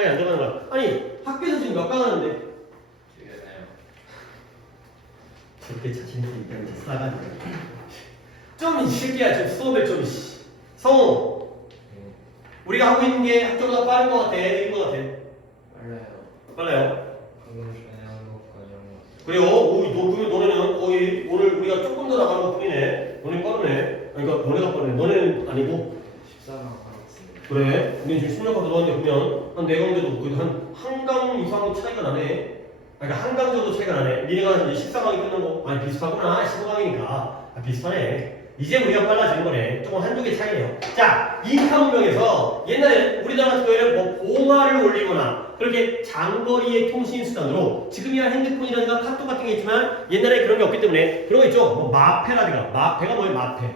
에 안 들어가는 거야. 아니 학교에서 지금 몇 강 하는데 되겠네요. 저렇게 자신 있으니까 이제 싸가지 좀 이 새끼야 지금 수업에 좀 성우 우리가 하고 있는 게 학교보다 빠른 거 같아 느린 거 같아 빨라요. 빨라요 방금 전에 한 것까지 그래요 너네는 거의 오늘 우리가 조금 더 나가는 것 뿐이네 너네 빠르네 그러니까 너네가 빠르네 너네는 아니고 14강 받았습니다. 그래 우리 지금 16강 들어왔는데 보면 한 4강 정도 한 강 이상 차이가 나네 그러니까 한 강 정도 차이가 나네 니네가 이제 14강이 끝난 거 아니 비슷하구나 15강이니까 비슷하네 이제 우리가 빨라지는 거네 조금 한두 개 차이네요 자 인카 문명에서 옛날에 우리나라 같은 경우에는 뭐 봉화를 올리거나 그렇게 장거리의 통신 수단으로 지금이야 핸드폰이라든가 카톡 같은 게 있지만 옛날에 그런 게 없기 때문에 그런 거 있죠 뭐 마페라든가 마페가 뭐예요 마페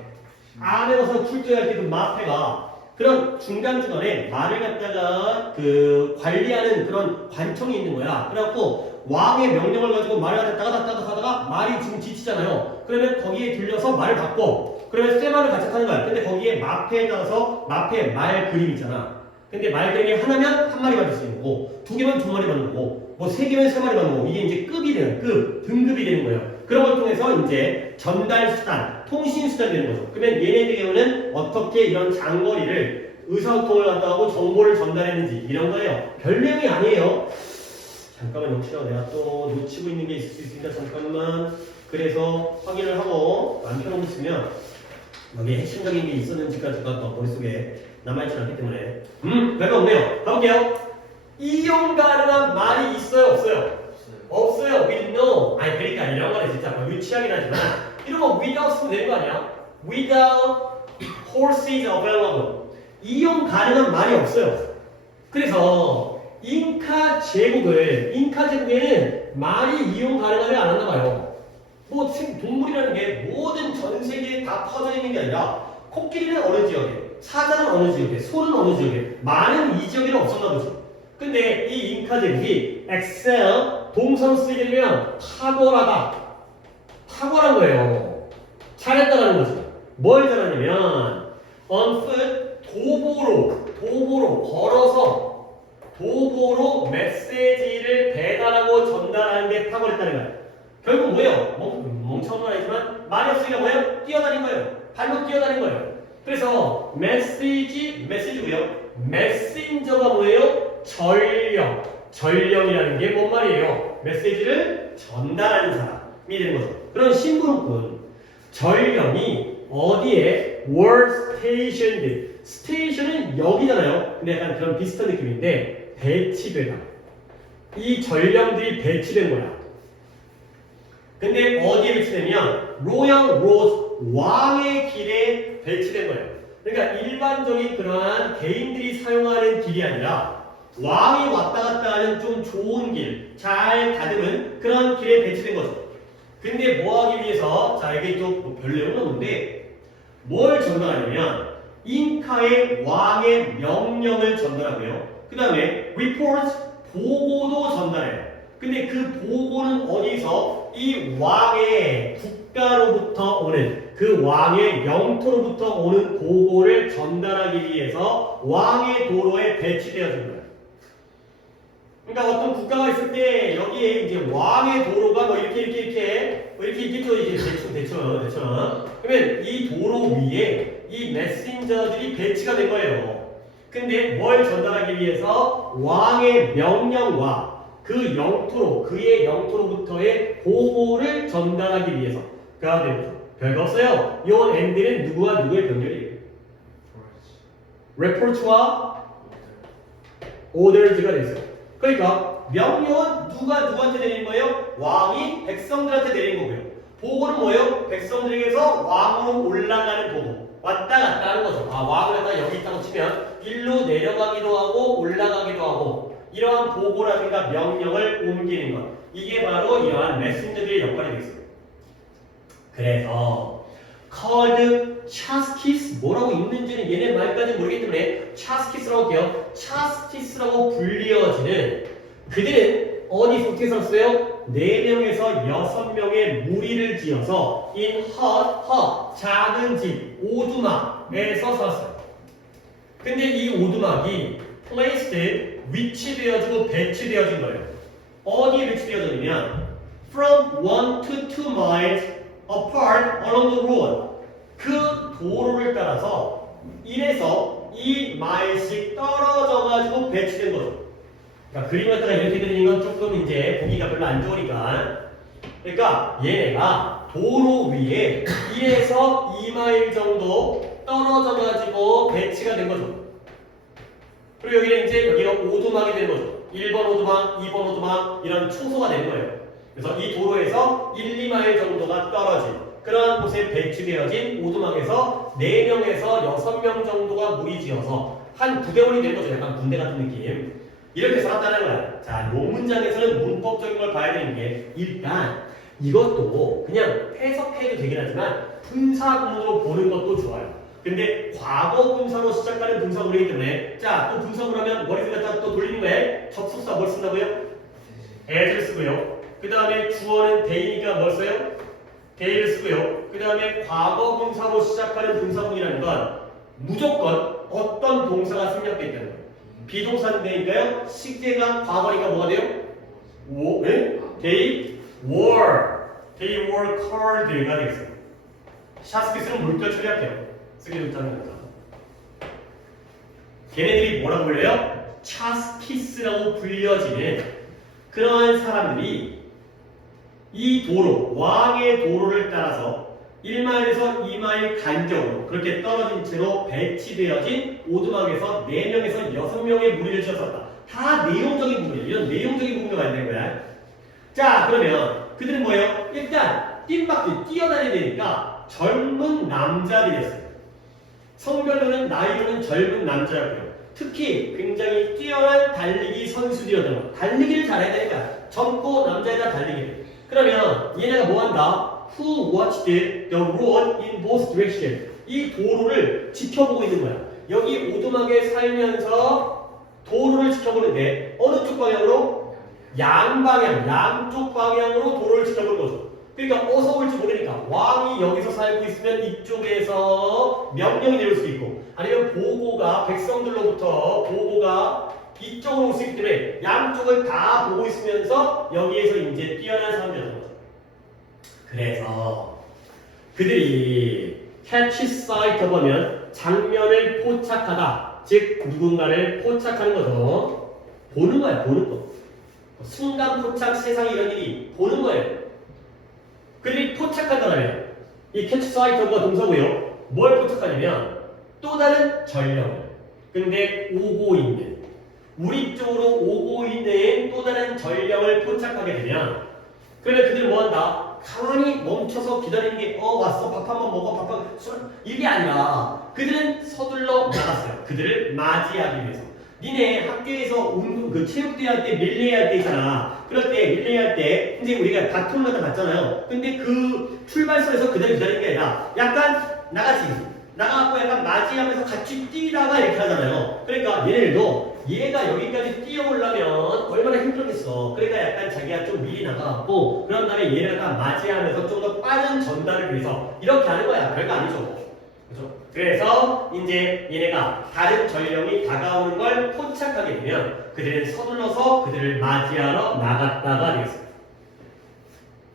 안에 가서 출제할 때 그 마페가 그런 중간중간에 말을 갖다가 그 관리하는 그런 관청이 있는 거야. 그래갖고 왕의 명령을 가지고 말을 갖다가 하다가 말이 지금 지치잖아요. 그러면 거기에 들려서 말을 바꿔. 그러면 세 말을 같이 하는 거야. 근데 거기에 마페에 따라서 마페 말 그림 있잖아. 근데 말 그림이 하나면 한 마리 받을 수 있는 거고 두 개면 두 마리 받는 거고 뭐 세 개면 세 마리 받는 거고 이게 이제 급이 되는 등급이 되는 거예요. 그런 걸 통해서 이제 전달 수단, 통신 수단이 되는 거죠. 그러면 얘네들의 경우는 어떻게 이런 장거리를 의사소통을 갖다 하고 정보를 전달했는지 이런 거예요. 별 내용이 아니에요. 잠깐만 역시나 내가 또 놓치고 있는 게 있을 수 있으니까 잠깐만 그래서 확인을 하고 안 펴놓고 있으면 여기에 핵심적인 게 있었는지까지가 또 머릿속에 남아있지 않기 때문에 별거 없네요. 가볼게요. 이용 가능한 말이 있어요? 없어요? 없어요. We know. 아니 그러니까 이런 거는 진짜 뭐 유치하긴 하지만 이런 거 without 쓰면 되는 거 아니야? Without horses available. 이용 가능한 말이 없어요. 그래서 잉카 제국에는 말이 이용 가능하지 않았나 봐요. 뭐 동물이라는 게 모든 전 세계에 다 퍼져 있는 게 아니라 코끼리는 어느 지역에, 사자는 어느 지역에, 소는 어느 지역에, 말은 이 지역에는 없었나 보죠. 근데 이 잉카 제국이 excel 동선 쓰게 되면 탁월한 거예요. 잘했다라는 거죠. 뭘 잘하냐면 on foot 도보로 메시지를 배달하고 전달하는 데 탁월했다는 거예요. 결국 뭐예요? 멍청한 건 아니지만 말이 없으니까 뭐예요? 뛰어다닌 거예요. 발로 뛰어다닌 거예요. 그래서 메시지고요. 메신저가 뭐예요? 전령이라는 게 뭔 말이에요? 메시지를 전달하는 사람이 되는 거죠. 그런 심부름꾼 전령이 어디에 world stationed 스테이션은 여기잖아요. 근데 약간 그런 비슷한 느낌인데 배치되다. 이 전령들이 배치된 거야. 근데 어디에 배치되면 로열 로드 왕의 길에 배치된 거예요. 그러니까 일반적인 그러한 개인들이 사용하는 길이 아니라 왕이 왔다 갔다 하는 좀 좋은 길, 잘 다듬은 그런 길에 배치된 거죠. 근데 뭐 하기 위해서, 자, 이게 좀 별 내용은 없는데, 뭘 전달하냐면, 잉카의 왕의 명령을 전달하고요. 그 다음에, report, 보고도 전달해요. 근데 그 보고는 어디서? 이 왕의 국가로부터 오는, 그 왕의 영토로부터 오는 보고를 전달하기 위해서 왕의 도로에 배치되어진 거예요. 그러니까 어떤 국가가 있을 때 여기에 이제 왕의 도로가 뭐 이렇게 있겠죠. 이제 대충. 그러면 이 도로 위에 이 메신저들이 배치가 된 거예요. 근데 뭘 전달하기 위해서 왕의 명령과 그 영토로 그의 영토로부터의 보고를 전달하기 위해서가 됩니다. 별거 없어요. 이 end는 누구와 누구의 병렬이에요? report와 orders가 됐어요. 그러니까 명령은 누가 누구한테 내린 거예요? 왕이 백성들한테 내린 거고요. 보고는 뭐예요? 백성들에게서 왕으로 올라가는 보고. 왔다 갔다 하는 거죠. 아, 왕을 갖다 여기 있다고 치면 일로 내려가기도 하고 올라가기도 하고 이러한 보고라든가 명령을 옮기는 것. 이게 바로 이러한 메신저들의 역할이 되겠습니다. 그래서 called chaskis 뭐라고 읽는지는 얘네 말까지 모르기 때문에 chaskis라고 할게요. chaskis라고 불리어지는 그들은 어디서 어떻게 살았어요? 4명에서 6명의 무리를 지어서 in hut, 작은 집, 오두막에서 살았어요. 근데 이 오두막이 placed 위치되어지고 배치되어진 거예요. 어디에 배치되어졌냐면 from 1 to 2 miles apart along the road. 그 도로를 따라서 1에서 2마일씩 떨어져가지고 배치된 거죠. 그러니까 그림 갖다가 이렇게 그리는 건 조금 이제 보기가 별로 안 좋으니까. 그러니까 얘네가 도로 위에 1에서 2마일 정도 떨어져가지고 배치가 된 거죠. 그리고 여기는 이제 여기가 오두막이 되는 거죠. 1번 오두막, 2번 오두막 이런 초소가 되는 거예요. 그래서 이 도로에서 1, 2마일 정도가 떨어진 그러한 곳에 배치되어진 오두막에서 4명에서 6명 정도가 무리지어서 한 부대원이 된 거죠. 약간 군대 같은 느낌. 이렇게 살았다는 거야. 자, 이 문장에서는 문법적인 걸 봐야 되는 게 일단 이것도 그냥 해석해도 되긴 하지만 분사구문으로 보는 것도 좋아요. 근데 과거 분사로 시작하는 분사구문이기 때문에 자, 또 분사구문 하면 머리 갖다 또 돌리는 거에 접속사 뭘 쓴다고요? as를 쓰고요. 그 다음에 주어는 they니까 뭘 써요? they를 쓰고요. 그 다음에 과거 분사로 시작하는 분사구문이라는 건 무조건 어떤 동사가 생략되어 있다는 거예요. 비동사인데니까요. 식재가 과거니까 뭐가 돼요? 네? They were called가 되겠어요. 샤스키스는 물결 처리할게요. 쓰기 좋지 않으니까. 걔네들이 뭐라고 불려요? 차스키스라고 불려지는 그러한 사람들이 이 도로, 왕의 도로를 따라서 1마일에서 2마일 간격으로 그렇게 떨어진 채로 배치되어진 오두막에서 4명에서 6명의 무리를 지었었다. 다 내용적인 부분이에요. 이런 내용적인 부분을 봐야 되는 거야. 자, 그러면 그들은 뭐예요? 일단 뜀박질 뛰어다녀야 되니까 젊은 남자들이었어요. 성별로는 나이로는 젊은 남자였고요. 특히 굉장히 뛰어난 달리기 선수들이었던 거. 달리기를 잘해야 되니까 젊고 남자애가 달리기. 그러면 얘네가 뭐 한다? Who watched the road in both directions? 이 도로를 지켜보고 있는 거야. 여기 오두막에 살면서 도로를 지켜보는데 어느 쪽 방향으로? 양방향, 양쪽 방향으로 도로를 지켜보는 거죠. 그러니까 어서 올지 모르니까 왕이 여기서 살고 있으면 이쪽에서 명령이 내릴 수 있고 아니면 보고가 백성들로부터 보고가 이쪽으로 올 수 있기 때문에 양쪽을 다 보고 있으면서 여기에서 이제 뛰어난 사람들이라는 거죠. 그래서 그들이 catch sight of 하면 장면을 포착하다, 즉 누군가를 포착하는 거죠. 보는 거야, 보는 거. 순간 포착, 세상에 이런 일이 보는 거예요. 그들이 포착한다면 이 catch sight of가 동사고요. 뭘 포착하냐면 또 다른 전령을. 근데 오고 있는 우리 쪽으로 오고 있는 또 다른 전령을 포착하게 되면 그러면 그들은 뭐 한다? 가만히 멈춰서 기다리는 게 왔어 밥 한 번 먹어 밥 한 술 이게 아니라 그들은 서둘러 나갔어요. 그들을 맞이하기 위해서. 니네 학교에서 그 체육대회 할 때 릴레이 할 때 있잖아. 그럴 때 릴레이 할 때 이제 우리가 바톤을 갖다 놨잖아요. 근데 그 출발선에서 그대로 기다리는 게 아니라 약간 나가갖고 약간 맞이하면서 같이 뛰다가 이렇게 하잖아요. 그러니까 얘네들도 얘가 여기까지 뛰어오려면 얼마나 힘들겠어. 그러니까 약간 자기가 좀 미리 나가갖고 그런 다음에 얘네가 맞이하면서 좀 더 빠른 전달을 위해서 이렇게 하는 거야. 별거 아니죠. 그죠? 그래서 이제 얘네가 다른 전령이 다가오는 걸 포착하게 되면 그들은 서둘러서 그들을 맞이하러 나갔다가 되겠습니다.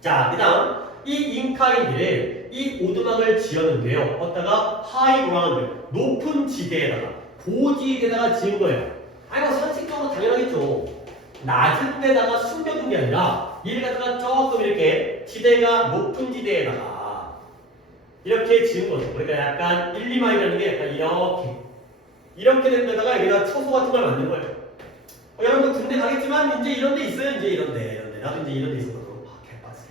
자, 그 다음 이 잉카인들은 이 오두막을 지었는데요. 어디다가 하이그라운드, 높은 지대에다가 고지대에다가 지은 거예요. 아니 뭐 상식적으로 당연하겠죠. 낮은 데다가 숨겨둔 게 아니라 얘를 갖다가 조금 이렇게 지대가 높은 지대에다가 이렇게 지은 거죠. 그러니까 약간 1, 2마일이라는 게 약간 이렇게 된 데다가 여기다 초소 같은 걸 만든 거예요. 여러분도 군대 가겠지만 이제 이런 데 있어요. 이제 이런 데. 나도 이제 이런 데 있었거든. 개빠스.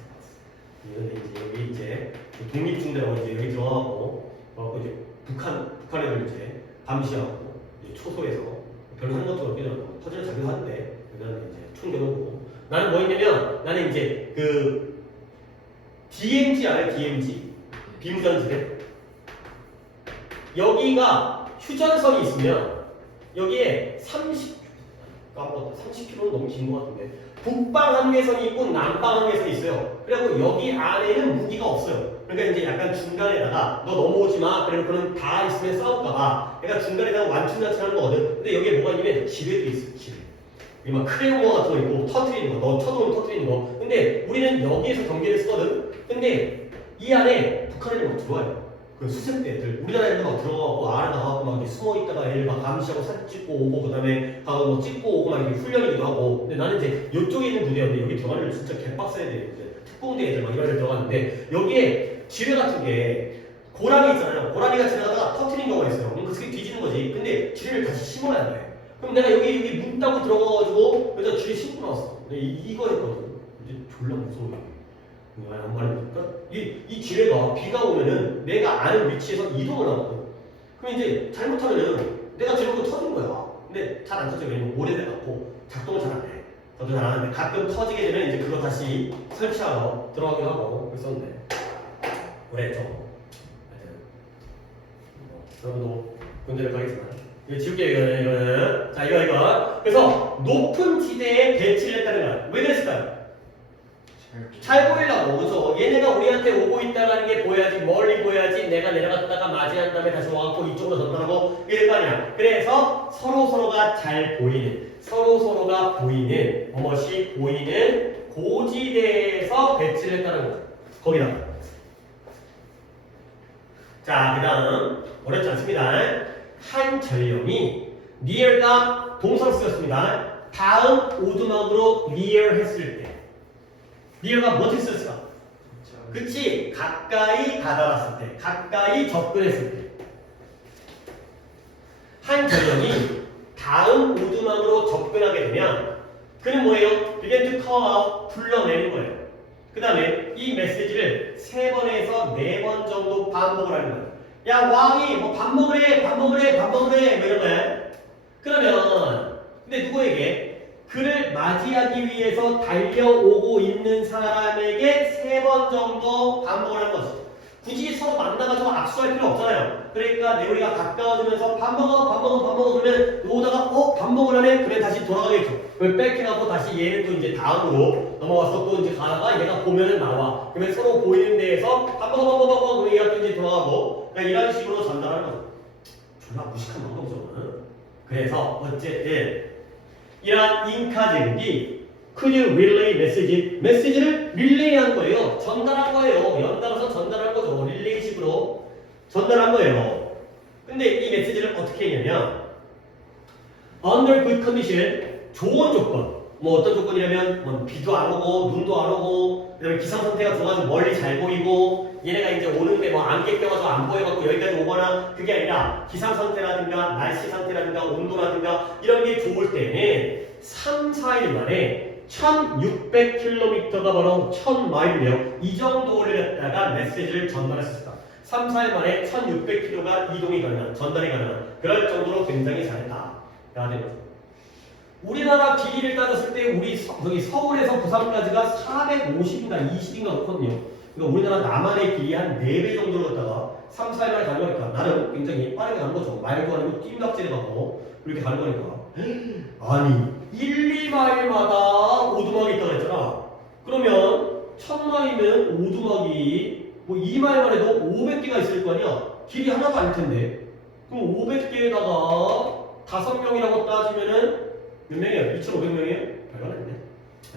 이런 데 이제 여기 이제 독립중대라고 이제 여기 들어가고 이제 북한 애들 이제 감시하고 이제 초소에서 별로 하는 것도 없긴 하고 터지는 자기도 하는데 그다음에 이제 총 대놓고 나는 뭐 했냐면 나는 이제 그 DMZ 알아요? DMZ 비무장지대 여기가 휴전선이 있으면 여기에 30km는 너무 긴 것 같은데 북방 한계선이 있고 남방 한계선이 있어요. 그래갖고 여기 안에는 무기가 없어요. 그러니까 이제 약간 중간에다가 너 넘어오지 마. 그리고 그런 다 있으면 싸울까봐. 그러니까 중간에다가 완충장치 하는 거거든. 근데 여기에 뭐가 있냐면 지뢰도 있어요. 지뢰. 이 막 크레용거 같은 거 있고 터트리는 거, 너 쳐도면 터트리는 거. 근데 우리는 여기에서 경계를 쓰거든. 근데 이 안에 북한 애들 막 들어와요. 그 수색대 애들, 우리나라 애들 막 들어가고 안에 나가고 막 이렇게 숨어 있다가 애들 막 감시하고 사진 찍고 오고 그다음에 가서 뭐 찍고 오고 막 이렇게 훈련이기도 하고. 근데 나는 이제 이쪽에 있는 부대였는데 여기 들어가려면 진짜 개빡세야 돼. 특공대 애들 막 이런 애들 들어갔는데 여기에 지뢰 같은 게 고라니 있잖아요. 고라니가 지나가다가 터트린 경우가 있어요. 그럼 그게 뒤지는 거지. 근데 지뢰를 다시 심어야 돼. 그럼 내가 여기 문 따고 들어가가지고 여기다 지뢰 심고 나왔어. 근데 이거 했거든. 이제 졸라 무서워. 안 말해보니까 이 지뢰가 비가 오면은 내가 아는 위치에서 이동을 하거든. 그럼 이제 잘못하면은 내가 지뢰고 터진 거야. 근데 잘 안 터져. 왜냐면 오래돼갖고 작동을 잘 안 해. 저도 잘 안 하는데 가끔 터지게 되면 이제 그거 다시 설치하러 들어가기도 하고 그랬었는데 오래했죠. 여러분도 군대를 가겠지만 이거 지울게요. 이거는 자 이거 그래서 높은 지대에 배치를 했다는 거야. 왜 그랬을까요? 잘 보이려고. 그죠? 얘네가 우리한테 오고 있다는 게 보여야지, 멀리 보여야지, 내가 내려갔다가 맞이한 다음에 다시 와갖고 이쪽으로 전달하고 이럴 거 아니야. 그래서 서로서로가 잘 보이는, 서로서로가 보이는, 무엇이 보이는 고지대에서 배치를 했다는 거야. 거기다. 자, 그 다음 어렵지 않습니다. 한 전령이 near가 동사로 쓰였습니다. 다음 오두막으로 near 했을 때 near가 뭐 했었을까? 그치? 가까이 다다랐을 때, 가까이 접근했을 때. 한 전령이 다음 오두막으로 접근하게 되면 그는 뭐예요? begin to call out, 불러내는 거예요. 그 다음에 이 메시지를 3번에서 4번 정도 반복을 하는 거예요. 야 왕이 뭐 밥 먹으래 뭐 이런 거야. 그러면 근데 누구에게? 그를 맞이하기 위해서 달려오고 있는 사람에게 3번 정도 반복을 하는 거지. 굳이 서로 만나가지고 악수할 필요 없잖아요. 그러니까 우리가 가까워지면서 밥 먹어 그러면 오다가 밥 먹을 하네? 그래 다시 돌아가겠죠. 그럼 뺏겨갖고 다시 얘는 또 이제 다음으로 넘어와서 또 이제 가다가 얘가 보면은 나와. 그러면 서로 보이는 데에서 밥 먹어 그럼 얘가 또 이제 돌아가고 그러니까 이런 식으로 전달하는 거죠. 졸라 무식한 방법이죠. 그래서 어쨌든 이러한 잉카 제국이 could you relay 메시지를 릴레이한 거예요. 전달한 거예요. 연달아서 전달한 거죠. 릴레이식으로 전달한 거예요. 근데 이 메시지를 어떻게 했냐면 under good condition, 좋은 조건. 뭐 어떤 조건이냐면 뭐 비도 안 오고 눈도 안 오고 그다음에 기상 상태가 좋아서 멀리 잘 보이고 얘네가 이제 오는데 뭐 안개 껴가지고 안 보여갖고 여기까지 오거나 그게 아니라 기상 상태라든가 날씨 상태라든가 온도라든가 이런 게 좋을 때는 3, 4일 만에 1600km가 바로 1000마일이에요. 이 정도를 갖다가 메시지를 전달했었다. 3, 4일 만에 1600km가 이동이 가능한, 전달이 가능한 그럴 정도로 굉장히 잘했다. 라는 거죠. 우리나라 길이를 따졌을 때 우리 서울에서 부산까지가 450인가 20인가 그렇거든요. 그러니까 우리나라 남한의 길이 한 4배 정도로 갔다가 3, 4일 만에 가는 거니까 나름 굉장히 빠르게 가는 거죠. 말도 아니고 뜀박질해 갖고 그렇게 가는 거니까. 아니 1, 2마일마다 오두막이 있다고 했잖아. 그러면 1000마일이면 오두막이 뭐 2마일만 해도 500개가 있을 거 아니야. 길이 하나도 아닐 텐데. 그럼 500개에다가 5명이라고 따지면은 몇 명이에요? 2,500명이에요? 별거 아니네.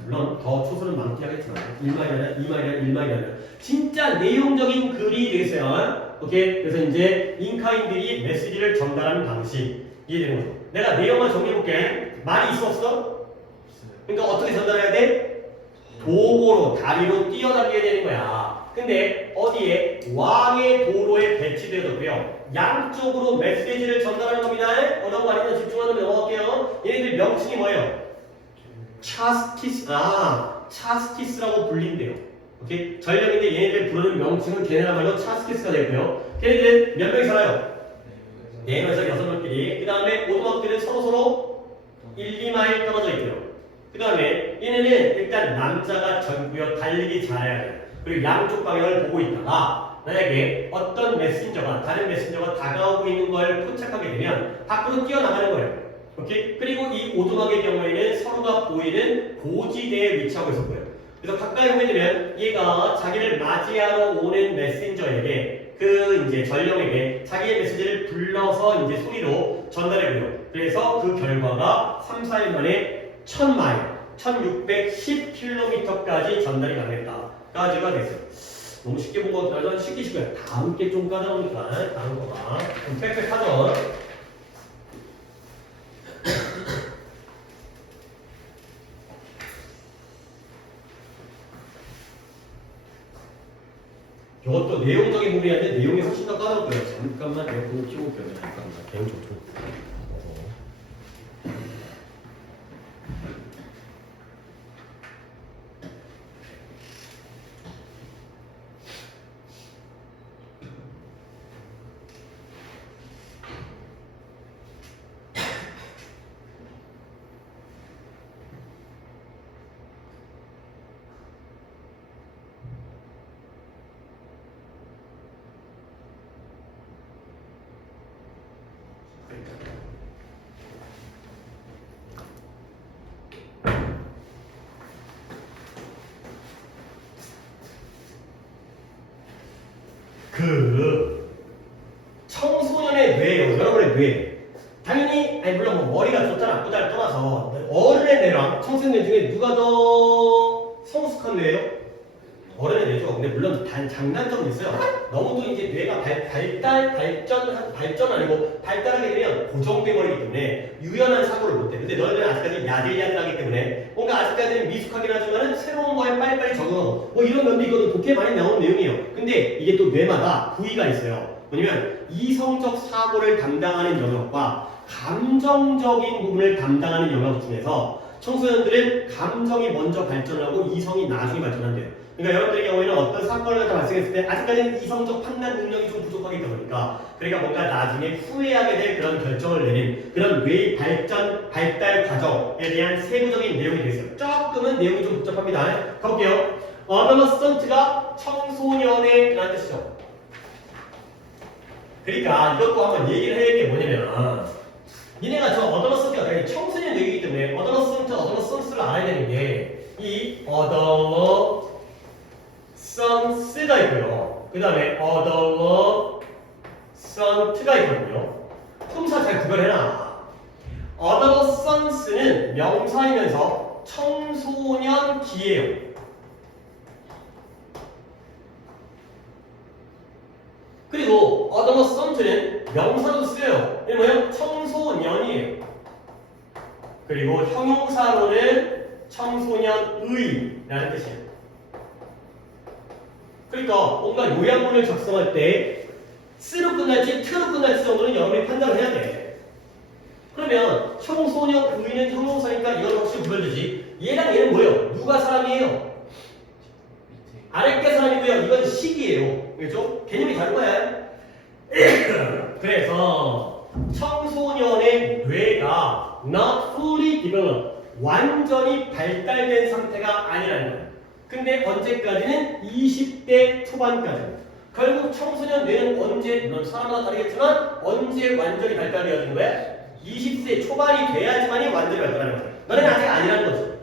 물론 더 초수는 많긴 하겠지만 1마일이나 진짜 내용적인 글이 되겠어요. 오케이? 그래서 이제 잉카인들이 메시지를 전달하는 방식 이해되는 거죠. 내가 내용만 정리해볼게. 말이 있어 없어? 그러니까 어떻게 전달해야 돼? 도보로 다리로 뛰어다녀야 되는 거야. 근데 어디에? 왕의 도로에 배치되었고요. 양쪽으로 메시지를 전달하는 겁니다. 어려운 거 아니면 집중하면 넘어갈게요. 얘네들 명칭이 뭐예요? 차스키스라고 불린대요. 오케이? 전령인데 얘네들 부르는 명칭은 걔네야말로 차스키스가 되고요. 걔네들은 몇 명이 살아요? 4명에서 6명끼리. 그 다음에 오두막들은 서로서로 1, 2마일 떨어져 있고요. 그 다음에 얘네는 일단 남자가 전구역 달리기 잘해야 돼요. 그리고 양쪽 방향을 보고 있다가 만약에 어떤 다른 메신저가 다가오고 있는 걸 포착하게 되면 밖으로 뛰어나가는 거예요. 오케이? 그리고 이 오두막의 경우에는 서로가 보이는 고지대에 위치하고 있었고요. 그래서 가까이 오게 되면 얘가 자기를 맞이하러 오는 메신저에게 이제 전령에게 자기의 메시지를 불러서 이제 소리로 전달해고요. 그래서 그 결과가 3, 4일 만에 1000마일, 1610km까지 전달이 가능했다까지가 됐어요. 너무 쉽게 본 것 같아서 쉽게 쉽게 다음 게 좀 까다로우니까 다음 거가 빽빽하죠. 이것도 내용적인 부분이었는데 내용이 훨씬 더 까다롭고요. 잠깐만 내가 그거 키고 올게요. 잠깐만 개인 좀. 그 청소년의 뇌예요. 여러분의 뇌. 당연히 아니 물론 뭐 머리가 좋다 나쁘다를 떠나서 어른의 뇌랑 청소년 중에 누가 더 성숙한 뇌예요? 어른의 뇌죠. 근데 물론 장단점은 있어요. 너무 또 이제 뇌가 발전 아니고 발달하게 되면 고정돼 버리기 때문에 유연한 사고를 못해. 근데 너희들은 아직까지 야들야들하기 때문에 뭔가 아직까지는 미숙하긴 하지만은 새로운 거에 빨리빨리 적응하고 뭐 이런 면도 있거든. 독해에 많이 나오는 내용이에요. 근데 이게 또 뇌마다 부위가 있어요. 뭐냐면 이성적 사고를 담당하는 영역과 감정적인 부분을 담당하는 영역 중에서 청소년들은 감정이 먼저 발전하고 이성이 나중에 발전한대요. 그러니까 여러분들의 경우에는 어떤 사건을 갖다 발생했을 때 아직까지는 이성적 판단 능력이 좀 부족하기 때문이니까 그러니까 뭔가 나중에 후회하게 될 그런 결정을 내린 그런 뇌의 발달 과정에 대한 세부적인 내용이 되겠어요. 조금은 내용이 좀 복잡합니다. 가볼게요. 어드머스턴트가 청소년의 라는 뜻이죠. 그러니까 이것도 한번 얘기를 해야 될 게 뭐냐면 니네가 저 어드머스턴트가 청소년 얘기이기 때문에 어드머스턴트를 알아야 되는 게 이 어드머스턴트가 있고요. 그 다음에 어드머스턴트가 있거든요. 품사 잘 구별해라. 어드머스턴트는 명사이면서 청소년기예요. 그리고 어드머스턴트는 명사로 쓰여요. 이게 뭐예요? 청소년이에요. 그리고 형용사로는 청소년의라는 뜻이에요. 그러니까 뭔가 요약문을 작성할 때 쓰로 끝날지 트로 끝날지 정도는 여러분이 판단을 해야 돼. 그러면 청소년의는 형용사니까 이건 확실히 구별되지. 얘랑 얘는 뭐예요? 누가 사람이에요? 아랫게 사람이고요. 이건 시기예요. 그렇죠? 개념이 다른 거야. 그래서 청소년의 뇌가 not fully developed, 완전히 발달된 상태가 아니라는 거예요. 근데 언제까지는 20대 초반까지. 결국 청소년 뇌는 언제, 물론 사람마다 다르겠지만 언제 완전히 발달되어지는 거야? 20세 초반이 돼야지만이 완전히 발달하는 거야. 너는 아직 아니라는 거지.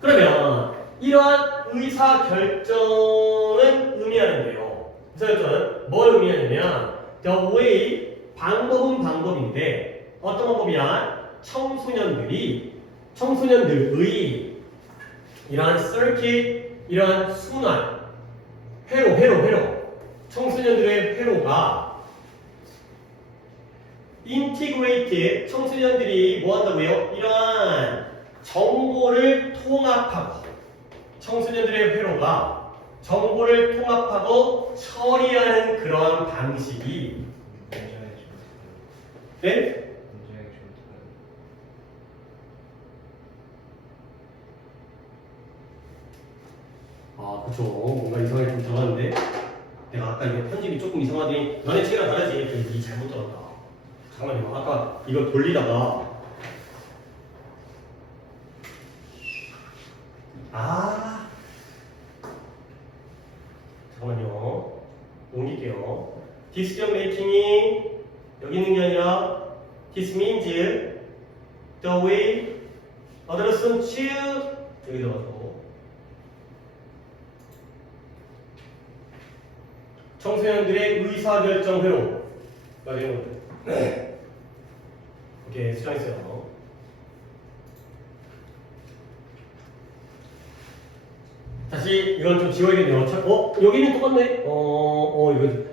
그러면 이러한 의사 결정은 의미하는데요. 의사 결정은 뭘 의미하냐면 the way, 방법은 방법인데 어떤 방법이야? 청소년들의 이러한 circuit, 이러한 순환, 회로 청소년들의 회로가 integrate, 청소년들이 뭐 한다고요? 이러한 정보를 통합하고 청소년들의 회로가 정보를 통합하고 처리하는 그러한 방식이 네? 아 그쵸. 뭔가 이상하게 좀 들어갔는데 내가 아까 이거 편집이 조금 이상하더니 너네 책이랑 다르지? 이 잘못 들었다. 잠깐만요. 아까 이걸 돌리다가 잠깐만요. 옮길게요. decision making이 여기 있는 게 아니라 this means the way adolescents 여기 들어가서 청소년들의 의사결정 회로 맞아요. 네. 오케이 수정했어요. 다시 이건 좀 지워야겠네요. 여기는 똑같네.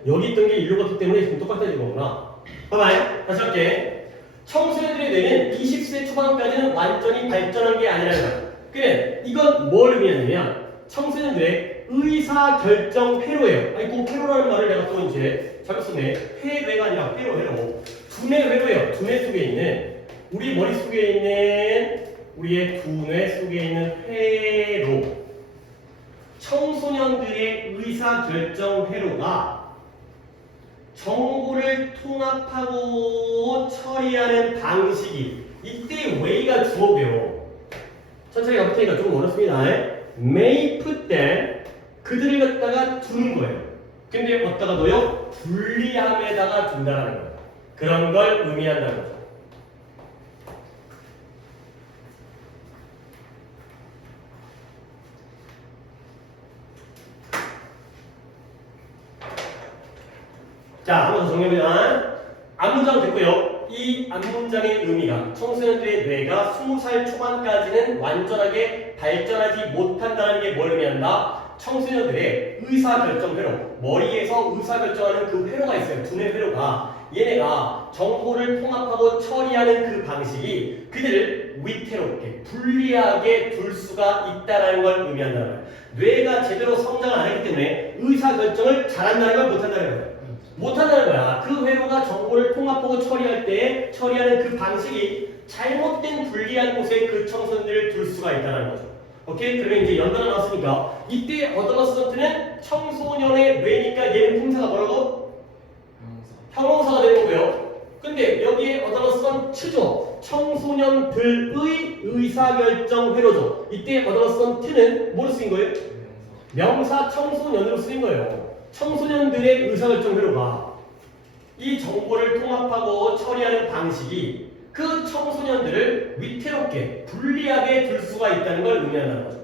여기 있던 게 일로 갔기 때문에 지금 똑같아진 거구나. 봐봐요. 다시 할게. 청소년들의 뇌는 20세 초반까지는 완전히 발전한 게 아니라는 거야. 그래, 이건 뭘 의미하냐면 청소년들의 의사결정 회로예요. 아니, 그 회로라는 말을 내가 또 이제 잘못 썼네. 회뇌가 아니라 회로. 두뇌 회로예요. 두뇌 속에 있는 우리 머릿속에 있는 우리의 두뇌 속에 있는 회로. 청소년들의 의사결정 회로가 정보를 통합하고 처리하는 방식이 이때 way가 주어고요. 천천히 가볼 테니까 좀 어렵습니다. may put them 그들을 갖다가 두는 거예요. 근데 어디다가 둬요? 분리함에다가 둔다라는 거예요. 그런 걸 의미한다는 거죠. 자, 한번 더 정리해보자. 앞문장 됐고요. 이 앞문장의 의미가 청소년들의 뇌가 20살 초반까지는 완전하게 발전하지 못한다는 게 뭘 의미한다? 청소년들의 의사결정 회로, 머리에서 의사결정하는 그 회로가 있어요. 두뇌 회로가. 얘네가 정보를 통합하고 처리하는 그 방식이 그들을 위태롭게, 불리하게 둘 수가 있다는 걸 의미한다는 거예요. 뇌가 제대로 성장을 안 했기 때문에 의사결정을 잘한다는 걸 못한다는 거예요. 못한다는 거야. 그 회로가 정보를 통합하고 처리할 때 처리하는 그 방식이 잘못된 불리한 곳에 그 청소년들을 둘 수가 있다는 거죠. 오케이? 그러면 이제 연단을 나왔으니까 이때 어드러스턴트는 청소년의 뇌니까 얘는 품사가 뭐라고? 형용사가 되는 거고요. 근데 여기에 어드러스턴트죠. 청소년들의 의사결정 회로죠. 이때 어드러스턴트는 뭐로 쓰인 거예요? 명사 청소년으로 쓰인 거예요. 청소년들의 의사결정 회로가 이 정보를 통합하고 처리하는 방식이 그 청소년들을 위태롭게 불리하게 둘 수가 있다는 걸 의미하는 거죠.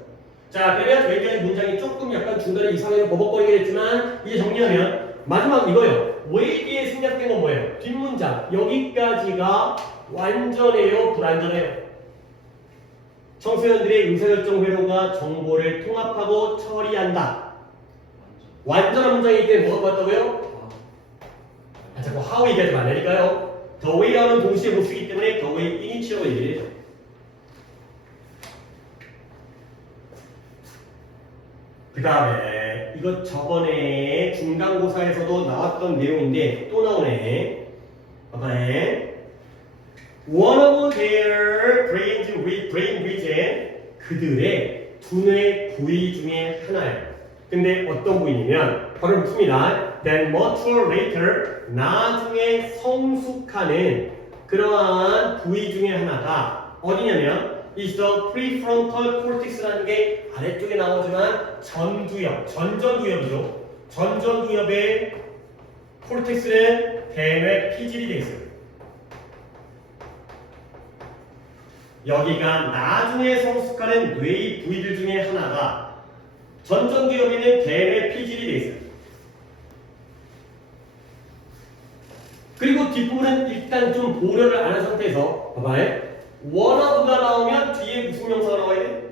자, 그러면 여기까지 문장이 조금 약간 중간에 이상하게 버벅거리게 됐지만 이제 정리하면 마지막 이거예요. 왜이에 생략된 건 뭐예요? 뒷문장 여기까지가 완전해요, 불완전해요? 청소년들의 의사결정 회로가 정보를 통합하고 처리한다. 완전한 문장이기 때문에 뭐가 맞다고요? 자꾸 how 얘기하지 말라니까요. the way라는 동시에 못 쓰기 때문에 the way in이라고 얘기를 해요. 그 다음에 이거 저번에 중간고사에서도 나왔던 내용인데 또 나오네. 봐봐요. One of their brain region 그들의 두뇌 부위 중에 하나예요. 근데 어떤 부위냐면 바로 묻습니다. Then mature later 나중에 성숙하는 그러한 부위 중에 하나가 어디냐면 is the prefrontal cortex라는 게 아래쪽에 나오지만 전전두엽이죠. 전전두엽의 콜텍스는 대뇌 피질이 되어 있어요. 여기가 나중에 성숙하는 뇌의 부위들 중에 하나가 전전두엽에는 대뇌 피질이 되어 있어요. 그리고 뒷부분은 일단 좀 고려를 안 한 상태에서 봐봐요. one of가 나오면 뒤에 무슨 명사가 나와야 돼?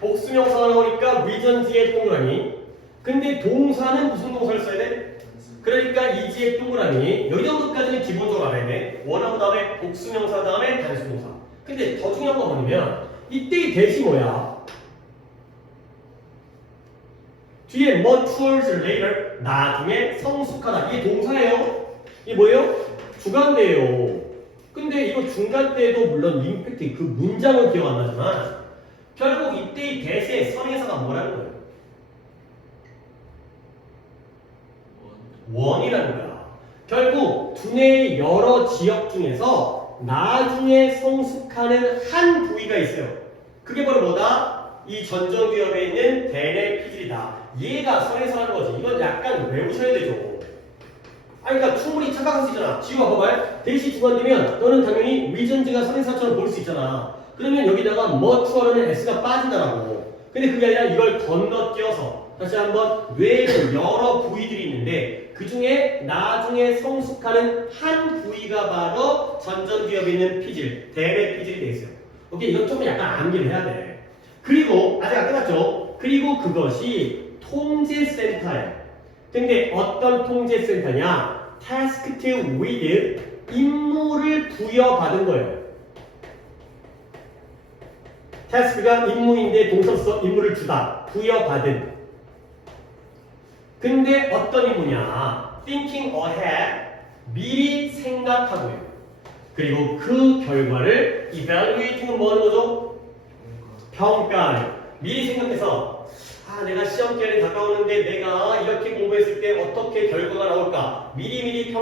복수명사가 나오니까 region 뒤에 동그라미. 근데 동사는 무슨 동사를 써야 돼? 그러니까 이지의 동그라미. 여기 정도까지는 기본적으로 알아야 돼. one of 다음에 복수명사 다음에 단수동사. 근데 더 중요한 건 뭐냐면 이때의 대시 뭐야? 뒤에 matures later 나중에 성숙하다. 이게 동사예요. 이게 뭐예요? 주관대예요. 근데 이거 중간대에도 물론 임팩트 그 문장은 기억 안 나지만 결국 이때의 대세 선행사가 뭐라는 거예요? 원이라는 거야. 결국 두뇌의 여러 지역 중에서 나중에 성숙하는 한 부위가 있어요. 그게 바로 뭐다? 이 전전두엽에 있는 대뇌 피질이다. 얘가 선행사라는 거지. 이건 약간 외우셔야 되죠. 아니 그러니까 충분히 착각할 수 있잖아. 지우가 봐봐요. 대시 주관되면 너는 당연히 위전지가 선행사처럼 볼 수 있잖아. 그러면 여기다가 머추어라는 S가 빠진다라고. 근데 그게 아니라 이걸 건너뛰어서 다시 한번 뇌에는 여러 부위들이 있는데 그 중에 나중에 성숙하는 한 부위가 바로 전전두엽에 있는 피질, 대뇌 피질이 되어 있어요. 오케이, 이건 좀 약간 암기를 해야 돼. 그리고 아직 안 끝났죠? 그리고 그것이 통제센터예요. 근데 어떤 통제센터냐? tasked with 임무를 부여받은 거예요. task가 임무인데 동사로서 임무를 주다. 부여받은. 근데 어떤 임무냐? thinking ahead. 미리 생각하고요. 그리고 그 결과를 evaluating은 뭐 하는 거죠? 평가해요. 미리 생각해서 내가 시험 기간이 다가오는데 내가 이렇게 공부했을 때 어떻게 결과가 나올까? 미리미리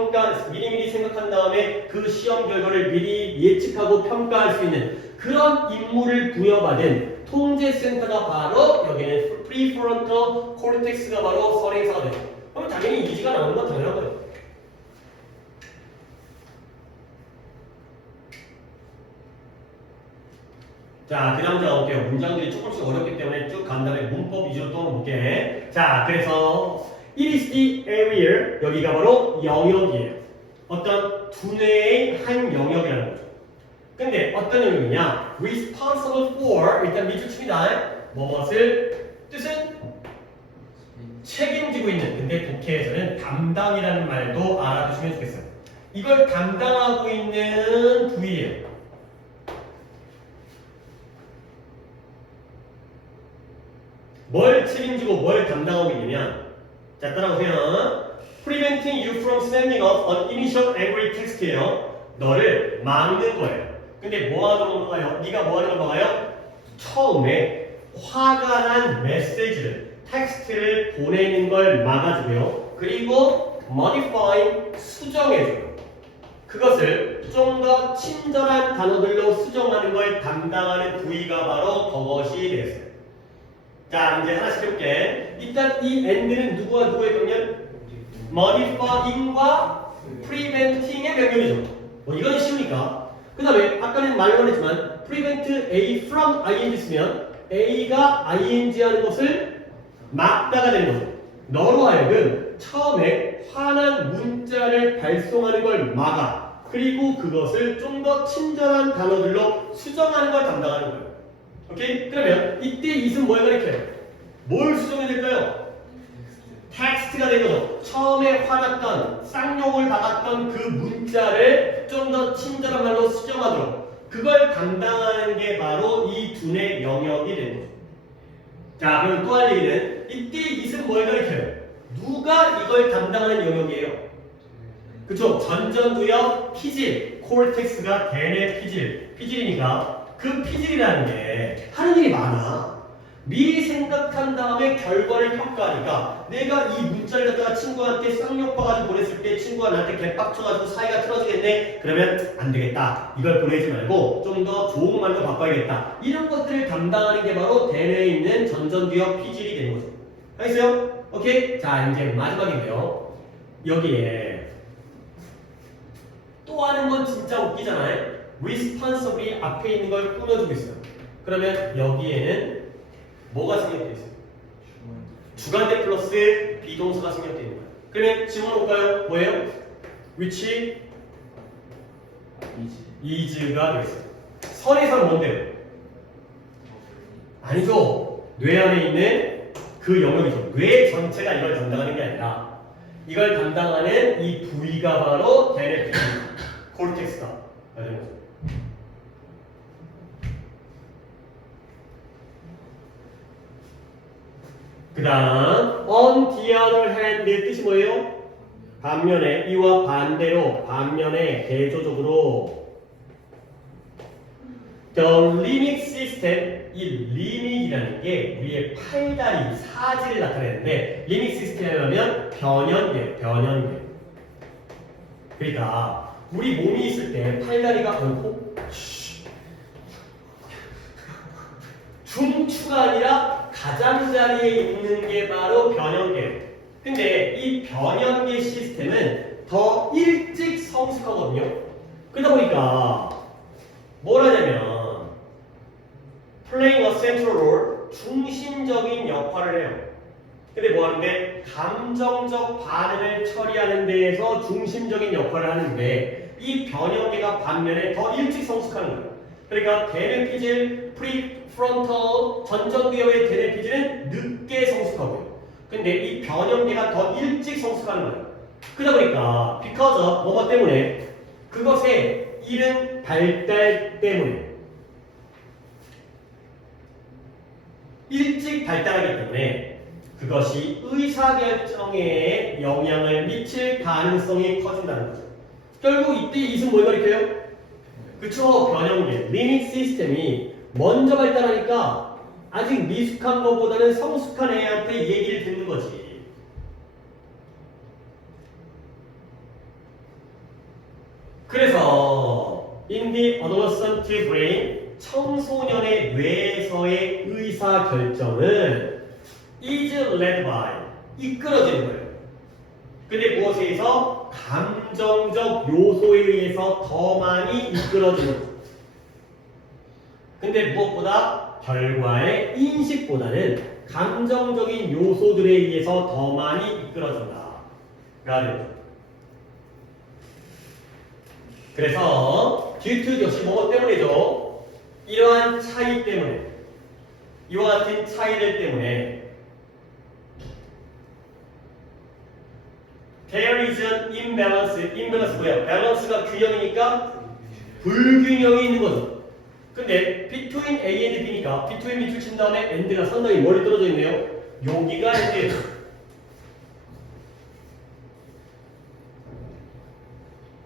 생각한 다음에 그 시험 결과를 미리 예측하고 평가할 수 있는 그런 임무를 부여받은 통제센터가 바로 여기는 prefrontal cortex가 바로 선행사가 돼요. 그럼 당연히 이지가 나오는 건 당연한 거예요. 자, 그 다음 문제 가볼게요. 문장들이 조금씩 어렵기 때문에 쭉 간 다음에 문법 위주로 또 볼게. 자, 그래서 it is the area, 여기가 바로 영역이에요. 어떤 두뇌의 한 영역이라는 거죠. 근데 어떤 영역이냐? responsible for, 일단 밑줄 칩니다. 무엇을? 뜻은? 책임지고 있는. 근데 독해에서는 담당이라는 말도 알아두시면 좋겠어요. 이걸 담당하고 있는 부위예요. 뭘 책임지고 뭘 담당하고 있냐면, 자, 따라오세요. Preventing you from sending off an initial angry text예요. 너를 막는 거예요. 근데 뭐 하는 건가요? 네가 뭐 하는 건가요? 처음에 화가 난 메시지를, 텍스트를 보내는 걸 막아주고요. 그리고 modify, 수정해줘요. 그것을 좀 더 친절한 단어들로 수정하는 걸 담당하는 부위가 바로 그것이 되겠어요. 자, 이제 하나씩 해볼게. 일단 이 and는 누구와 누구의 병렬? modifying과 preventing의 병렬이죠. 이건 쉬우니까. 그 다음에 아까는 말만 했지만 prevent A from ing 쓰면 A가 ing 하는 것을 막다가 되는 거죠. 너로 하여금 처음에 화난 문자를 발송하는 걸 막아. 그리고 그것을 좀 더 친절한 단어들로 수정하는 걸 담당하는 거예요. 오케이? 그러면 이때 it은 뭘 가리켜요? 뭘 수정해야 될까요? 텍스트가 된 거죠. 처음에 화났던, 쌍욕을 받았던 그 문자를 좀 더 친절한 말로 수정하도록 그걸 담당하는 게 바로 이 두뇌 영역이 되는 거죠. 자, 그럼 또 할 얘기는 이때 it은 뭘 가리켜요? 누가 이걸 담당하는 영역이에요? 그쵸? 전전두엽 피질, 콜텍스가 대뇌 피질이니까 그 피질이라는 게 하는 일이 많아. 미리 생각한 다음에 결과를 평가하니까 내가 이 문자를 갖다가 친구한테 쌍욕 봐가지고 보냈을 때 친구가 나한테 개빡쳐가지고 사이가 틀어지겠네? 그러면 안 되겠다. 이걸 보내지 말고 좀 더 좋은 말로 바꿔야겠다. 이런 것들을 담당하는 게 바로 대뇌에 있는 전전두엽 피질이 되는 거죠. 알겠어요? 오케이? 자, 이제 마지막인데요. 여기에 또 하는 건 진짜 웃기잖아요. responsibly 앞에 있는 걸 꾸며주고 있어요. 그러면 여기에는 뭐가 생략되어 있어요? 주관대 플러스 비동사가 생략되어 있는 거예요. 그러면 질문 볼까요? 뭐예요? which is가 되겠어요. 선에서는 뭔데요? 아니죠. 뇌 안에 있는 그 영역이죠. 뇌 전체가 이걸 담당하는 게 아니라 이걸 담당하는 이 부위가 바로 대뇌 콜텍스다. 맞아요. 그 다음 on the other hand의 뜻이 뭐예요? 반면에 이와 반대로 반면에 대조적으로 the limbic system 이 리믹이라는 게 우리의 팔다리 사지를 나타내는데 limbic system이라면 변연계 그러니까 우리 몸이 있을 때 팔다리가 옳고 중추가 아니라 가장자리에 있는 게 바로 변연계. 근데 이 변연계 시스템은 더 일찍 성숙하거든요. 그러다 보니까 뭘 하냐면 playing a central role, 중심적인 역할을 해요. 근데 뭐 하는데 감정적 반응을 처리하는 데에서 중심적인 역할을 하는데 이 변연계가 반면에 더 일찍 성숙하는 거예요. 그러니까 대뇌 피질 프론털 전전두엽의 대뇌피질은 늦게 성숙하고요. 근데 이 변형계가 더 일찍 성숙하는 거예요. 그러다 보니까 because of 뭐뭐 때문에 그것의 이른 발달 때문에 일찍 발달하기 때문에 그것이 의사결정에 영향을 미칠 가능성이 커진다는 거죠. 결국 이때 이승 뭘 가리켜요? 그쵸, 변형계, 리믹 시스템이 먼저 발달하니까 아직 미숙한 것보다는 성숙한 애한테 얘기를 듣는 거지. 그래서 in the adolescent brain, 청소년의 뇌에서의 의사결정은 is led by, 이끌어지는 거예요. 근데 무엇에 의해서? 감정적 요소에 의해서 더 많이 이끌어지는 거죠. 근데 무엇보다 결과의 인식보다는 감정적인 요소들에 의해서 더 많이 이끌어진다. 라는. 그래서 due to 역시 뭐 때문이죠? 이러한 차이 때문에, 이와 같은 차이들 때문에 there is an imbalance. imbalance 뭐야? balance가 균형이니까 불균형이 있는 거죠. 근데 between A and B니까 between 밑줄 친 다음에 and가 상당히 멀리 떨어져 있네요. 여기가 이제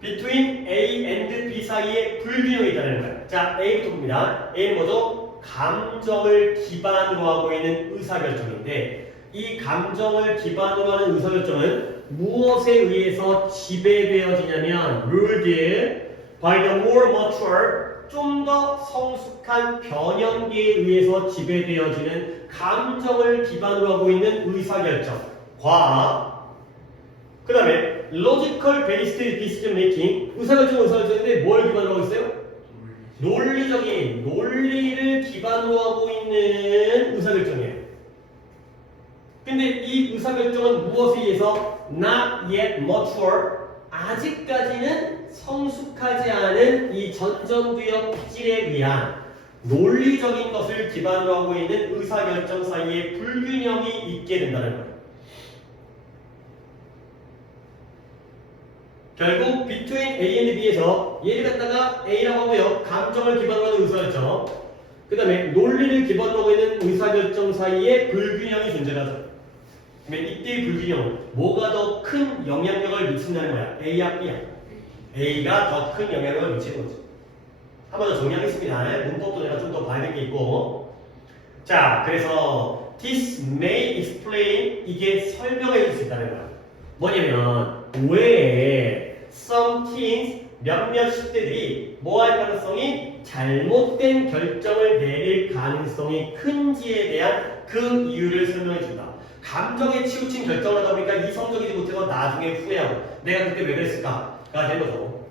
between A and B 사이에 불균형이 있다는 거예요. 자, A부터 봅니다. A는 뭐죠? 감정을 기반으로 하고 있는 의사결정인데 이 감정을 기반으로 하는 의사결정은 무엇에 의해서 지배되어지냐면 ruled by the more mature, 좀 더 성숙한 변형계에 의해서 지배되어지는 감정을 기반으로 하고 있는 의사결정과 그 다음에 logical based decision making, 의사결정인데 뭘 기반으로 하고 있어요? 논리를 기반으로 하고 있는 의사결정이에요. 근데 이 의사결정은 무엇에 의해서 not yet mature, 아직까지는 성숙하지 않은 이 전전두엽 피질에 의한 논리적인 것을 기반으로 하고 있는 의사결정 사이에 불균형이 있게 된다는 거예요. 결국 between A and B에서 얘를 갖다가 A라고 하고요. 감정을 기반으로 하는 의사결정, 그 다음에 논리를 기반으로 하고 있는 의사결정 사이에 불균형이 존재하죠. 그러면 이때의 불균형은 뭐가 더 큰 영향력을 미친다는 거야? A야 B야? A가 더 큰 영향력을 미치는 거지. 한 번 더 정리하겠습니다. 문법도 내가 좀 더 봐야 될 게 있고. 자, 그래서 this may explain, 이게 설명해 줄 수 있다는 거야. 뭐냐면 왜 some teens, 몇몇 10대들이 뭐 할 가능성이 잘못된 결정을 내릴 가능성이 큰지에 대한 그 이유를 설명해 준다. 감정에 치우친 결정을 하다 보니까 이성적이지 못해서 나중에 후회하고 내가 그때 왜 그랬을까가 된 거죠.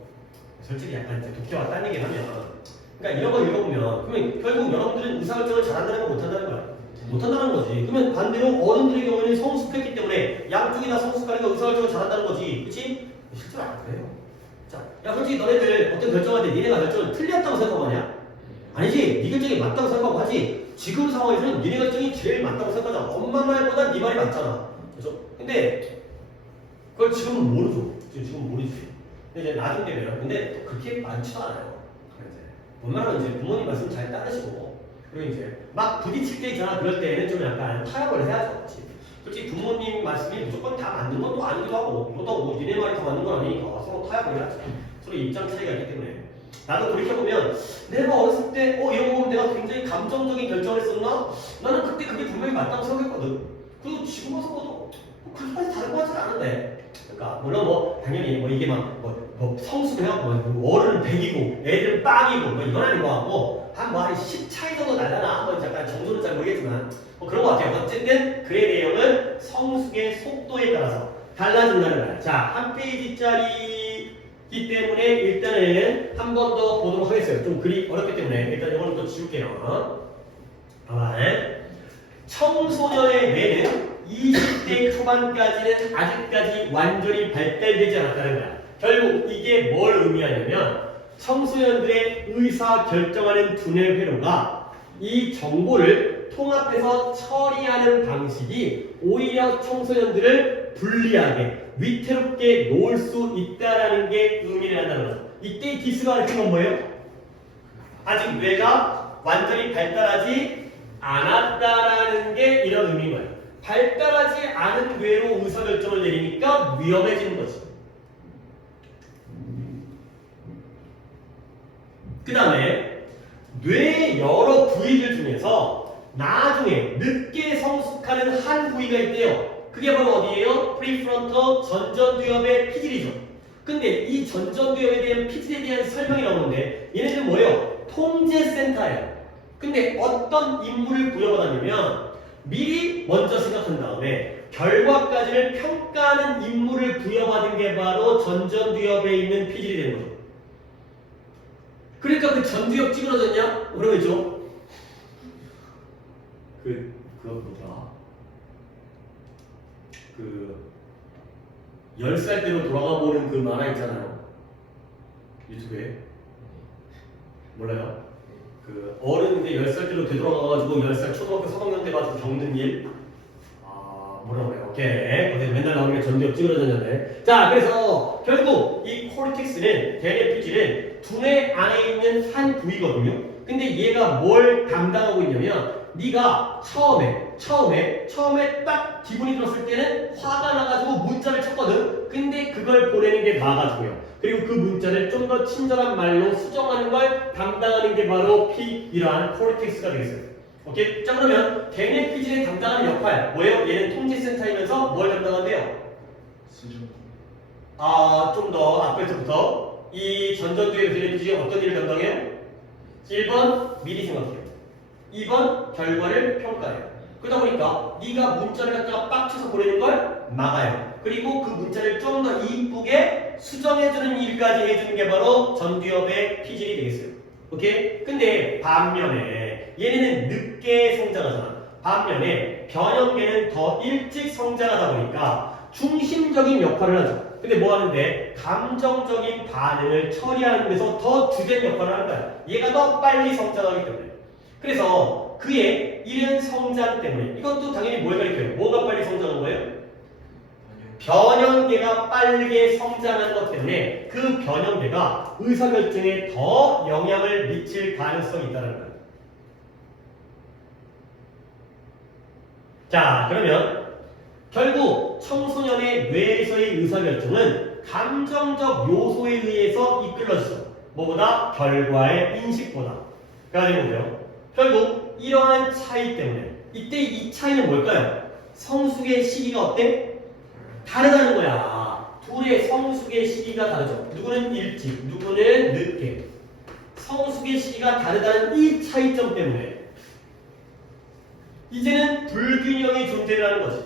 솔직히 약간 독해와 딴 얘기를 하면, 그러니까 이런 거 읽어보면 그러면 결국 여러분들은 의사결정을 잘한다는 거 못한다는 거야. 못한다는 거지. 그러면 반대로 어른들의 경우에는 성숙했기 때문에 양쪽이 다 성숙하니까 의사결정을 잘한다는 거지. 그치? 실제로 안 그래요. 자, 야 솔직히 너네들 어떤 결정할 때 니네가 결정을 틀렸다고 생각하냐? 아니지. 네 결정이 맞다고 생각하고 하지. 지금 상황에서는 니네 결정이 제일 맞다고 생각하잖아. 엄마 말보다 네 말이 맞잖아. 그죠? 근데 그걸 지금은 모르죠. 지금은 모르지. 근데 이제 나중 되면 근데 그렇게 많지도 않아요. 웬만하면 이제 부모님 말씀 잘 따르시고 그리고 이제 막 부딪힐 때 있잖아. 그럴 때는 좀 약간 타협을 해야죠. 그렇지? 솔직히 부모님 말씀이 무조건 다 맞는 것도 아니기도 하고 이것도 뭐 니네 말이 다 맞는 건 아니니까 서로 타협을 해야지. 서로 입장 차이가 있기 때문에. 나도 돌이켜보면 내가 어렸을 때 이런 거 보면 내가 굉장히 감정적인 결정을 했었나? 나는 그때 그게 분명히 맞다고 생각했거든. 그리고 지금 와서 봐도 그렇게까지 다른 거 같지는 않은데. 그러니까 물론 뭐 당연히 뭐 이게 뭐 성숙해갖고 뭐 어른은 100이고 애들은 빡이고 뭐 이건 아닌 거 같고 한 10 차이 정도 나려나 뭐 잠깐 정도는 잘 모르겠지만 뭐 그런 거 같아요. 어쨌든 글의 내용은 성숙의 속도에 따라서 달라진다는 거야. 자, 한 페이지짜리이기 때문에 일단은 한 번 더 보도록 하겠어요. 좀 글이 어렵기 때문에 일단 이거는 또 지울게요. 청소년의 뇌는 20대 초반까지는 아직까지 완전히 발달되지 않았다는 거야. 결국 이게 뭘 의미하냐면 청소년들의 의사 결정하는 두뇌 회로가 이 정보를 통합해서 처리하는 방식이 오히려 청소년들을 불리하게 위태롭게 놓을 수 있다라는 게 의미를 한다는 거죠. 이때 이 디스가 가르친 건 뭐예요? 아직 뇌가 완전히 발달하지 않았다라는 게 이런 의미인 거예요. 발달하지 않은 뇌로 의사결정을 내리니까 위험해지는 거지. 그 다음에 뇌의 여러 부위들 중에서 나중에 늦게 성숙하는 한 부위가 있대요. 그게 바로 어디예요? 프리프론터 전전두엽의 피질이죠. 근데 이 전전두엽에 대한 피질에 대한 설명이 나오는데 얘네들은 뭐예요? 통제센터예요. 근데 어떤 임무를 부여받았냐면 미리 먼저 생각한 다음에 결과까지를 평가하는 임무를 부여받은 게 바로 전전두엽에 있는 피질이 되는 거죠. 그러니까 그 전두엽 찌그러졌냐? 그러겠죠? 그거 뭐더라? 10살 때로 돌아가 보는 그 만화 있잖아요. 유튜브에. 몰라요? 그 어른인데 10살 때로 되돌아가가지고 10살 초등학교 3학년 때 가지고 겪는 일. 뭐라고 해요? 오케이. 근데 맨날 나오는 게 전두엽 찌그러졌는데. 자, 그래서 결국 이 코르텍스는 대뇌피질은 두뇌 안에 있는 한 부위거든요. 근데 얘가 뭘 담당하고 있냐면 네가 처음에 딱 기분이 들었을 때는 화가 나가지고 문자를 쳤거든. 근데 그걸 보내는 게 나가지고요. 그리고 그 문자를 좀 더 친절한 말로 수정하는 걸 담당하는 게 바로 이러한 코르텍스가 되겠어요. 오케이? 자, 그러면 대뇌피질에 담당하는 역할 뭐예요? 얘는 통제센터이면서 뭘 담당한대요? 수정. 좀 더 앞에서부터 이 전전두엽 대뇌피질이 어떤 일을 담당해요? 1번 미리 생각해요. 2번 결과를 평가해요. 그러다 보니까 네가 문자를 갖다가 빡쳐서 보내는 걸 막아요. 그리고 그 문자를 좀 더 이쁘게 수정해주는 일까지 해주는 게 바로 전두엽의 피질이 되겠어요. 오케이? 근데 반면에 얘네는 늦게 성장하잖아. 반면에 변형계는 더 일찍 성장하다 보니까 중심적인 역할을 하죠. 근데 뭐 하는데? 감정적인 반응을 처리하는 데서 더 주된 역할을 하는 거야. 얘가 더 빨리 성장하기 때문에. 그래서 그의 이른 성장 때문에 이것도 당연히 뭘 가리켜요? 뭐가 빨리 성장한 거예요? 변형계가 빠르게 성장하는 것 때문에 그 변형계가 의사결정에 더 영향을 미칠 가능성이 있다는 거예요. 자, 그러면 결국 청소년의 뇌에서의 의사결정은 감정적 요소에 의해서 이끌어지죠. 뭐보다? 결과의 인식보다. 그러니까 뭐예요? 결국 이러한 차이 때문에 이때 이 차이는 뭘까요? 성숙의 시기가 어때? 다르다는 거야. 둘의 성숙의 시기가 다르죠. 누구는 일찍, 누구는 늦게. 성숙의 시기가 다르다는 이 차이점 때문에 이제는 불균형이 존재를 하는 거지.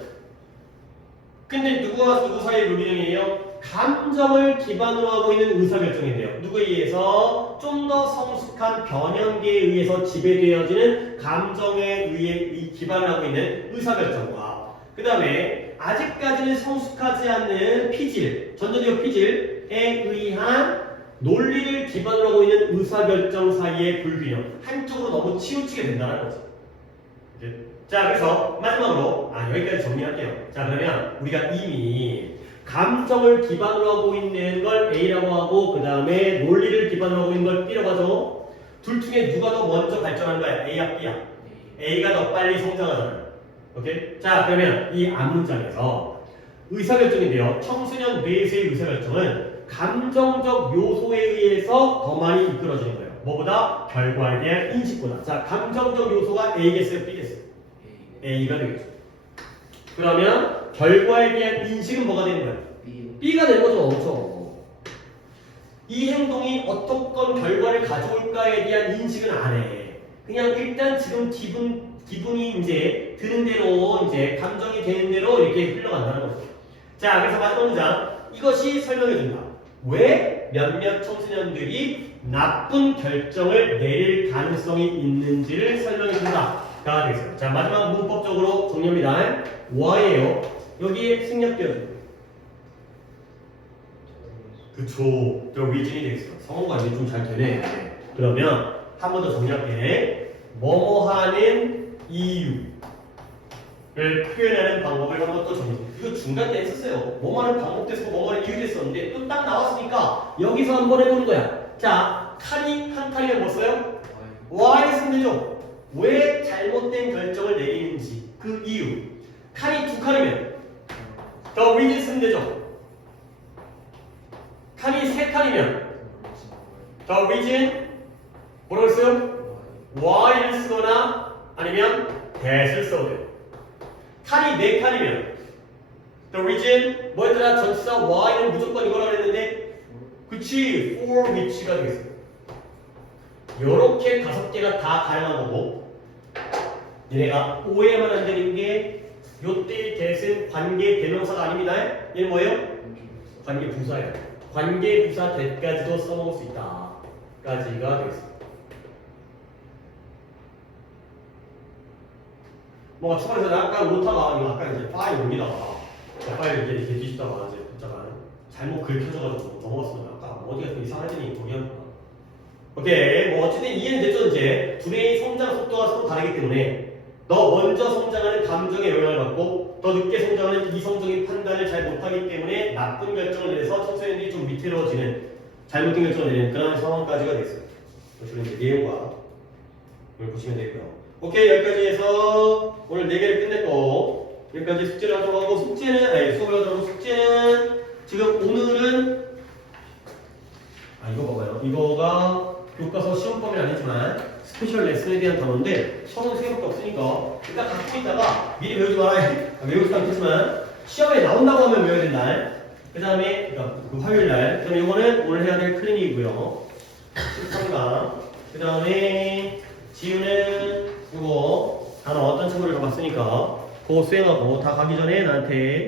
근데 누구와 누구 사이의 불균형이에요? 감정을 기반으로 하고 있는 의사결정인데요. 누구에 의해서? 좀 더 성숙한 변형계에 의해서 지배되어지는 감정에 의해 기반을 하고 있는 의사결정과 그 다음에 아직까지는 성숙하지 않는 피질, 전전두엽 피질에 의한 논리를 기반으로 하고 있는 의사결정 사이의 불균형. 한쪽으로 너무 치우치게 된다는 거죠. 자, 그래서 마지막으로 여기까지 정리할게요. 자, 그러면 우리가 이미 감정을 기반으로 하고 있는 걸 A라고 하고 그 다음에 논리를 기반으로 하고 있는 걸 B라고 하죠. 둘 중에 누가 더 먼저 발전하는 거야? A야 B야? A가 더 빨리 성장하잖아요. 오케이? 자, 그러면 이 앞문장에서 의사결정인데요. 청소년 뇌에서의 의사결정은 감정적 요소에 의해서 더 많이 이끌어지는 거예요. 뭐보다? 결과에 대한 인식보다. 자, 감정적 요소가 A겠어요? B겠어요? A가 되겠죠. 그러면 결과에 대한 인식은 뭐가 되는 거예요? B가 되는 거죠. 그렇죠? 이 행동이 어떤 결과를 가져올까에 대한 인식은 안 해. 그냥 일단 지금 기분이 이제 드는 대로 이제 감정이 되는 대로 이렇게 흘러간다는 거죠. 자, 그래서 마지막 문장 이것이 설명해준다. 왜 몇몇 청소년들이 나쁜 결정을 내릴 가능성이 있는지를 설명해준다가 되겠어요. 자, 마지막 문법적으로 정리합니다. why예요. 여기에 생략되어줍니다. 그쵸. The reason이 되겠어. 성어가 이제 좀 잘 되네. 그러면 한 번 더 정리할게. 뭐뭐 하는 이유를 표현하는 방법을 한 번 더 정해. 이거 중간 때 했었어요. 뭐뭐 하는 방법도 했었고 뭐뭐 하는 이유도 했었는데 또 딱 나왔으니까 여기서 한번 해보는 거야. 자, 칸이 한 칸이면 뭐 써요? why 쓰면 되죠. 왜 잘못된 결정을 내리는지 그 이유. 칸이 두 칸이면 the reason 쓰면 되죠. 칸이 세 칸이면 the reason 뭐라고 써요? why를 쓰거나 아니면 that을 써도 돼요. 칸이 네 칸이면 the reason 뭐였더라? 전치사 why는 무조건 이거라고 했는데 그치 for which가 되겠어요. 요렇게 다섯 개가 다 가능한 거고 얘네가 오해만 안 되는 게 요때의 that은 관계 대명사가 아닙니다. 얘는 뭐예요? 관계 부사예요. 관계 부사 that까지도 써먹을 수 있다. 까지가 되겠습니다. 뭔가 초반에서 약간 오타가 이거 아까 이제 파일 옮기다가 파일을 이제 이렇게 뒤집다가 이제 잠깐 잘못 긁혀져가지고 넘어갔으면 아까 어디가 좀 이상하더니 거기였구나. 오케이 뭐 어쨌든 이해는 됐죠. 이제 둘의 성장 속도가 서로 다르기 때문에 더 먼저 성장하는 감정에 영향을 받고 더 늦게 성장하는 이성적인 판단을 잘 못하기 때문에 나쁜 결정을 내서 청소년들이 좀 위태로워지는 잘못된 결정을 내리는 그런 상황까지가 됐어요. 주로 이제 내용과 이걸 보시면 되고요. 오케이 여기까지 해서 오늘 4개를 끝냈고 여기까지 숙제를 하도록 하고 수업을 하도록 하고 숙제는 지금 오늘은 이거 봐봐요. 이거가 교과서 시험 범위는 아니지만 스페셜 레슨에 대한 단어인데 수업은 3개밖에 없으니까 일단 갖고 있다가 미리 외우지 말아야 돼. 외우지도 않겠지만 시험에 나온다고 하면 외워야 된다. 그 다음에 그 화요일날 그럼 이거는 오늘 해야 될 클리닉이고요. 13강 그 다음에 지우는 이거 단어 어떤 친구를 잡았으니까 그거 수행하고 다 가기 전에 나한테